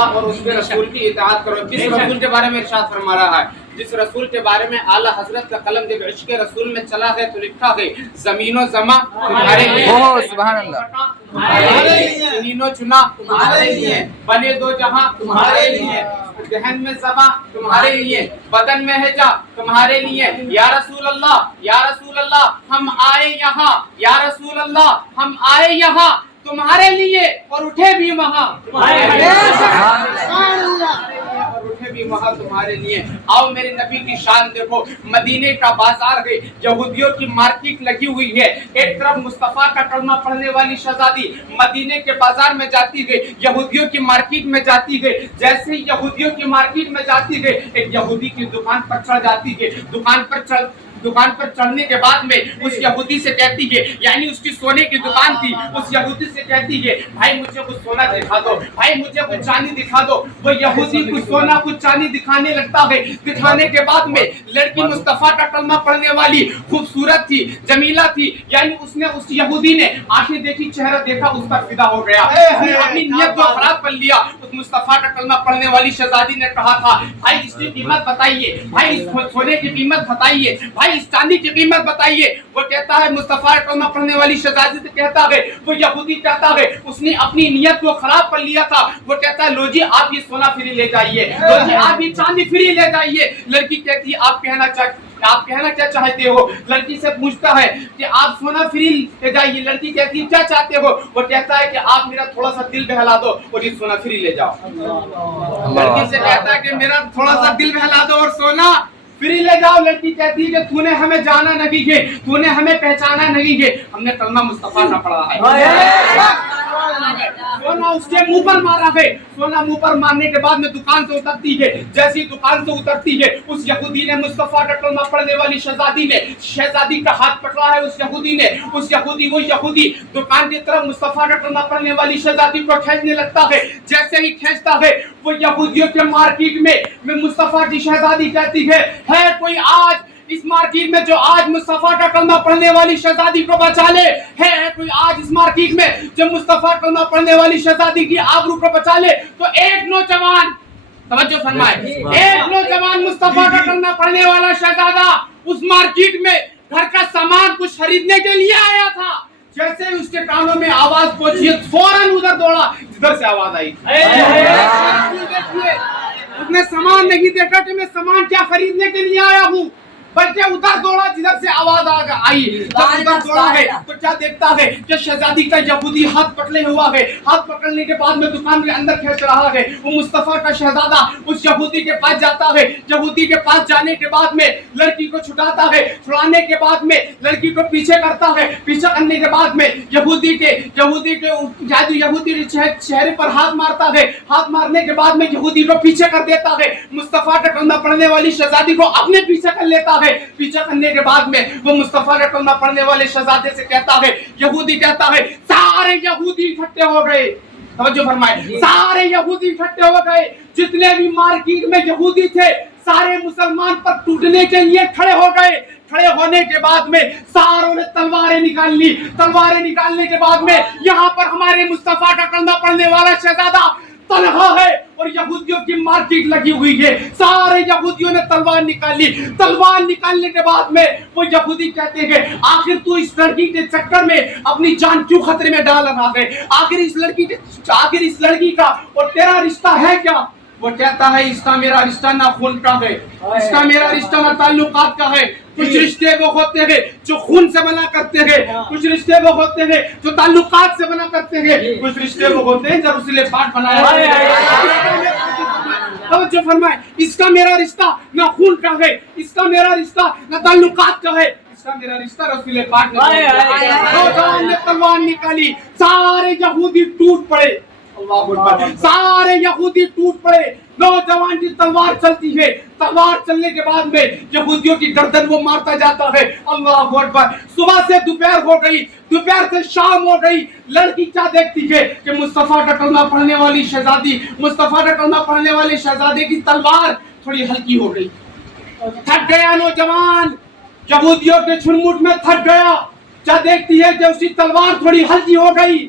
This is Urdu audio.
اللہ اور اس کے رسول کی اطاعت کرو. کس رسول کے بارے میں ارشاد فرما رہا ہے؟ جس رسول کے بارے میں اعلیٰ حضرت کا قلم جب عشق رسول میں چلا ہے تو لکھا ہے زمین و زماں تمہارے لیے، سبحان اللہ، تمہارے لیے، زمین و چنا تمہارے لیے، بنے دو جہاں تمہارے لیے، ذہن میں زباں تمہارے لیے، بدن میں ہے جا تمہارے لیے. یا رسول اللہ، یا رسول اللہ ہم آئے یہاں، یا رسول اللہ ہم آئے یہاں تمہارے لیے اور اٹھے بھی وہاں تمہارے لیے، اور اٹھے بھی وہاں تمہارے لیے. آؤ میرے نبی کی شان دیکھو. مدینے کا بازار ہے، یہودیوں کی مارکیٹ لگی ہوئی ہے. ایک طرف مصطفیٰ کا کلمہ پڑھنے والی شہزادی مدینے کے بازار میں جاتی ہے، یہودیوں کی مارکیٹ میں جاتی ہے. جیسے ہی یہودیوں کی مارکیٹ میں جاتی ہے، ایک یہودی کی دکان پر چڑھ جاتی ہے. دکان پر چڑھنے کے بعد میں اس یہودی سے کہتی ہے، یعنی اس کی سونے کی دکان تھی، اس یہودی سے کہتی ہے بھائی مجھے کچھ سونا دکھا دو، بھائی مجھے کچھ چاندی دکھا دو. وہ یہودی کچھ سونا کچھ چاندی دکھانے لگتا ہے. دکھانے کے بعد میں لڑکی مصطفیٰ کا کلمہ پڑھنے والی خوبصورت تھی، جمیلہ تھی، یعنی اس یہودی نے آنکھیں دیکھی، چہرہ دیکھا، اس پر فدا ہو گیا. اس نے اپنی نیت کو خراب کر لیا. اس مصطفیٰ کا کلمہ پڑھنے والی شہزادی نے کہا تھا بھائی اس کی قیمت بتائیے، بھائی اس سونے کی قیمت بتائیے، بھائی اس چاندی کی قیمت بتائیے. وہ کہتا ہے مصطفیٰ کا کلمہ پڑھنے والی شہزادی سے کہتا ہے، وہ یہودی کہتا ہے اس نے اپنی نیت کو خراب کر لیا تھا. وہ کہتا ہے لو جی آپ یہ سونا فری لے جائیے، لو جی آپ یہ چاندی فری لے جائیے. لڑکی کہتی ہے آپ کہنا کیا چاہتے ہو؟ لڑکی سے پوچھتا ہے کہ آپ سونا فری لے جائیے. لڑکی کہتی ہے کیا چاہتے ہو؟ وہ کہتا ہے کہ آپ میرا تھوڑا سا دل بہلا دو اور یہ سونا فری لے جاؤ. لڑکی سے کہتا ہے کہ میرا تھوڑا سا دل بہلا دو اور سونا فری لے جاؤ. لڑکی کہتی ہے کہ تو نے ہمیں جانا نہیں ہے، تو نے ہمیں پہچانا نہیں ہے، ہم نے کلمہ مصطفیٰ کا پڑھا ہے. سونا اس کے منہ پر مارا ہے. سونا منہ پر مارنے کے بعد میں دکان سے اترتی ہے. جیسی دکان سے اترتی ہے اس یہودی نے مصطفیٰ کا کلمہ پڑھنے والی شہزادی کا ہاتھ پکڑا ہے. وہ یہودی دکان کی طرف مصطفیٰ کا کلمہ پڑھنے والی شہزادی کو کھینچنے لگتا ہے. جیسے ہی کھینچتا ہے وہ یہودیوں کے مارکیٹ میں مصطفیٰ کی شہزادی کہتی ہے کوئی آج اس مارکیٹ میں جو آج مصطفیٰ کا کلمہ پڑھنے والی شہزادی کو بچا لے؟ ہے کوئی آج اس مارکیٹ میں جو مصطفیٰ کا کلمہ پڑھنے والی شہزادی کی آبرو کو بچا لے؟ تو ایک نوجوان، توجہ فرمائے، ایک نوجوان مصطفیٰ کا کلمہ پڑھنے والا شہزادہ اس مارکیٹ میں گھر کا سامان کچھ خریدنے کے لیے آیا تھا. جیسے اس کے کانوں میں آواز پہنچی فوراً ادھر دوڑا جدھر سے آواز آئی. اس نے سامان نہیں دیکھا کہ میں سامان کیا خریدنے کے لیے آیا ہوں، بلکہ ادھر دوڑا جدھر سے آواز آئی. جب ادھر دوڑا ہے تو کیا دیکھتا ہے کہ شہزادی کا یہودی ہاتھ پکڑے ہوا ہے. ہاتھ پکڑنے کے بعد میں دکان کے اندر کھینچ رہا ہے. وہ مصطفیٰ کا شہزادہ اس یہودی کے پاس جاتا ہے. یہودی کے پاس جانے کے بعد میں لڑکی کو چھڑاتا ہے. چھڑانے کے بعد میں لڑکی کو پیچھے کرتا ہے. پیچھے کرنے کے بعد میں یہودی کے چہرے پر ہاتھ مارتا ہے. ہاتھ مارنے کے بعد میں یہودی کو پیچھے کر دیتا ہے. مصطفیٰ کا کلمہ پڑھنے والی شہزادی کو اپنے پیچھے کر لیتا ہے. پیچھے کرنے کے بعد میں وہ مصطفیٰ کا کلمہ پڑھنے والے شہزادے سے کہتا ہے، یہودی کہتا ہے سارے یہودی اکٹھے ہو گئے. توجہ فرمائے، سارے یہودی اکٹھے ہو گئے. جتنے بھی مارکیٹ میں یہودی تھے سارے مسلمان پر ٹوٹنے کے لیے کھڑے ہو گئے. کھڑے ہونے کے بعد میں ساروں نے تلواریں نکال لی. تلواریں نکالنے کے بعد میں یہاں پر ہمارے مصطفیٰ کا کلمہ پڑھنے والا شہزادہ تنہا ہے اور یہودیوں کی مارکیٹ لگی ہوئی ہے. سارے یہودیوں نے تلوار نکالی. تلوار نکالنے کے بعد میں وہ یہودی کہتے ہیں آخر تو اس لڑکی کے چکر میں اپنی جان کیوں خطرے میں ڈال رہا ہے؟ آخر اس لڑکی کا اور تیرا رشتہ ہے کیا؟ وہ کہتا ہے اس کا میرا رشتہ نہ خون کا ہے، اس کا میرا رشتہ نہ تعلقات کا ہے. کچھ رشتے وہ ہوتے ہیں جو خون سے بنا کرتے ہیں، کچھ رشتے وہ ہوتے ہیں جو تعلقات سے بنا کرتے ہیں، کچھ رشتے وہ ہوتے ہیں جو رسول پاک بنایا ہے. توجہ فرمائے، اس کا میرا رشتہ نہ خون کا ہے، اس کا میرا رشتہ نہ تعلقات کا ہے، اس کا میرا رشتہ رسول پاک نے تلوار نکالی. سارے یہودی ٹوٹ پڑے. سارے یہودی ٹوٹ پڑے. نوجوان کی تلوار چلتی ہے. تلوار چلنے کے بعد میں یہودیوں کی گردن وہ مارتا جاتا ہے. اللہ اکبر. صبح سے دوپہر ہو گئی، دوپہر سے شام ہو گئی. لڑکی کیا دیکھتی ہے کہ مصطفیٰ کا کلمہ پڑھنے والی شہزادی، مصطفیٰ کا کلمہ پڑھنے والے شہزادے کی تلوار تھوڑی ہلکی ہو گئی. تھک گیا نوجوان، یہودیوں کے چھنمٹ میں تھک گیا. کیا دیکھتی ہے کہ اس کی تلوار تھوڑی ہلکی ہو گئی.